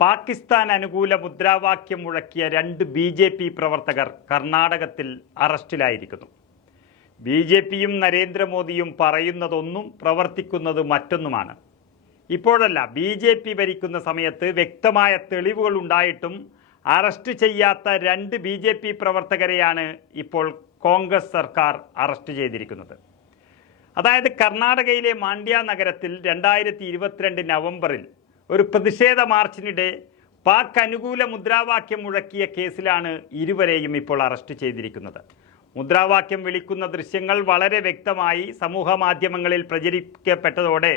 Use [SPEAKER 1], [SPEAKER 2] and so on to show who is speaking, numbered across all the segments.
[SPEAKER 1] പാകിസ്ഥാൻ അനുകൂല മുദ്രാവാക്യം മുഴക്കിയ രണ്ട് ബി ജെ പി പ്രവർത്തകർ കർണാടകത്തിൽ അറസ്റ്റിലായിരിക്കുന്നു. ബി ജെ പിയും നരേന്ദ്രമോദിയും പറയുന്നതൊന്നും പ്രവർത്തിക്കുന്നത് മറ്റൊന്നുമാണ്. ഇപ്പോഴല്ല ബി ജെ പി ഭരിക്കുന്ന സമയത്ത് വ്യക്തമായ തെളിവുകൾ ഉണ്ടായിട്ടും അറസ്റ്റ് ചെയ്യാത്ത രണ്ട് ബി ജെ പി പ്രവർത്തകരെയാണ് ഇപ്പോൾ കോൺഗ്രസ് സർക്കാർ അറസ്റ്റ് ചെയ്തിരിക്കുന്നത്. അതായത് കർണാടകയിലെ മാണ്ഡ്യ നഗരത്തിൽ രണ്ടായിരത്തി ഇരുപത്തിരണ്ട് നവംബറിൽ ഒരു പ്രതിഷേധ മാർച്ചിനിടെ പാക് അനുകൂല മുദ്രാവാക്യം മുഴക്കിയ കേസിലാണ് ഇരുവരെയും ഇപ്പോൾ അറസ്റ്റ് ചെയ്തിരിക്കുന്നത്. മുദ്രാവാക്യം വിളിക്കുന്ന ദൃശ്യങ്ങൾ വളരെ വ്യക്തമായി സമൂഹ മാധ്യമങ്ങളിൽ പ്രചരിക്കപ്പെട്ടതോടെ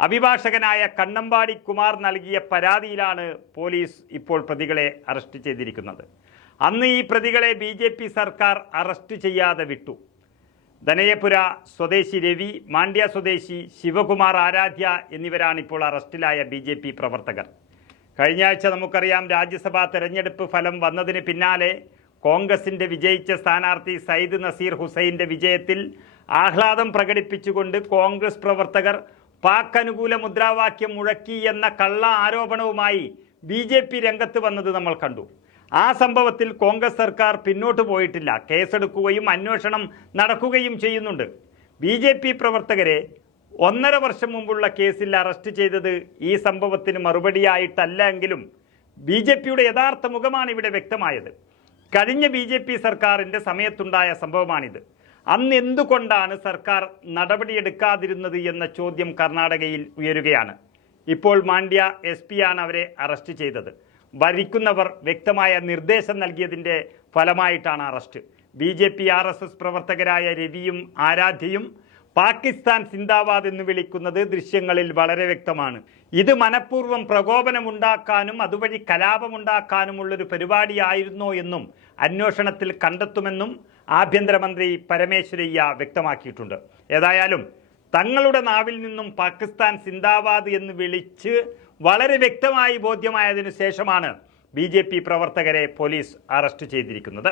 [SPEAKER 1] അഭിഭാഷകനായ കണ്ണമ്പാടി കുമാർ നൽകിയ പരാതിയിലാണ് പോലീസ് ഇപ്പോൾ പ്രതികളെ അറസ്റ്റ് ചെയ്തിരിക്കുന്നത്. അന്ന് ഈ പ്രതികളെ ബി സർക്കാർ അറസ്റ്റ് ചെയ്യാതെ വിട്ടു. ധനയപുര സ്വദേശി രവി മാണ്ഡ്യ സ്വദേശി ശിവകുമാർ ആരാധ്യ എന്നിവരാണ് ഇപ്പോൾ അറസ്റ്റിലായ ബി ജെ പി പ്രവർത്തകർ. കഴിഞ്ഞ ആഴ്ച നമുക്കറിയാം രാജ്യസഭാ തെരഞ്ഞെടുപ്പ് ഫലം വന്നതിന് പിന്നാലെ കോൺഗ്രസിന്റെ വിജയിച്ച സ്ഥാനാർത്ഥി സയ്യിദ് നസീർ ഹുസൈന്റെ വിജയത്തിൽ ആഹ്ലാദം പ്രകടിപ്പിച്ചുകൊണ്ട് കോൺഗ്രസ് പ്രവർത്തകർ പാക് അനുകൂല മുദ്രാവാക്യം മുഴക്കി എന്ന കള്ള ആരോപണവുമായി ബി രംഗത്ത് വന്നത് നമ്മൾ കണ്ടു. ആ സംഭവത്തിൽ കോൺഗ്രസ് സർക്കാർ പിന്നോട്ട് പോയിട്ടില്ല. കേസെടുക്കുകയും അന്വേഷണം നടക്കുകയും ചെയ്യുന്നുണ്ട്. ബി ജെ പി പ്രവർത്തകരെ ഒന്നര വർഷം മുമ്പുള്ള കേസിൽ അറസ്റ്റ് ചെയ്തത് ഈ സംഭവത്തിന് മറുപടിയായിട്ടല്ല എങ്കിലും ബി ജെ പിയുടെ യഥാർത്ഥ മുഖമാണ് ഇവിടെ വ്യക്തമായത്. കഴിഞ്ഞ ബി ജെ പി സർക്കാരിന്റെ സമയത്തുണ്ടായ സംഭവമാണിത്. അന്ന് എന്തുകൊണ്ടാണ് സർക്കാർ നടപടിയെടുക്കാതിരുന്നത് എന്ന ചോദ്യം കർണാടകയിൽ ഉയരുകയാണ്. ഇപ്പോൾ മാണ്ഡ്യ എസ് പിയാണ് അവരെ അറസ്റ്റ് ചെയ്തത്. ഭരിക്കുന്നവർ വ്യക്തമായ നിർദ്ദേശം നൽകിയതിന്റെ ഫലമായിട്ടാണ് arrest. B J P R S S പ്രവർത്തകരായ രവിയും ആരാധ്യയും പാകിസ്ഥാൻ സിന്ദാബാദ് എന്ന് വിളിക്കുന്നത് ദൃശ്യങ്ങളിൽ വളരെ വ്യക്തമാണ്. ഇത് മനഃപൂർവം പ്രകോപനമുണ്ടാക്കാനും അതുവഴി കലാപമുണ്ടാക്കാനുമുള്ളൊരു പരിപാടിയായിരുന്നോ എന്നും അന്വേഷണത്തിൽ കണ്ടെത്തുമെന്നും ആഭ്യന്തരമന്ത്രി പരമേശ്വരയ്യ വ്യക്തമാക്കിയിട്ടുണ്ട്. ഏതായാലും തങ്ങളുടെ നാവിൽ നിന്നും പാകിസ്ഥാൻ സിന്ദാബാദ് എന്ന് വിളിച്ച് വളരെ വ്യക്തമായി ബോധ്യമായതിനു ശേഷമാണ് ബി പ്രവർത്തകരെ പോലീസ് അറസ്റ്റ് ചെയ്തിരിക്കുന്നത്.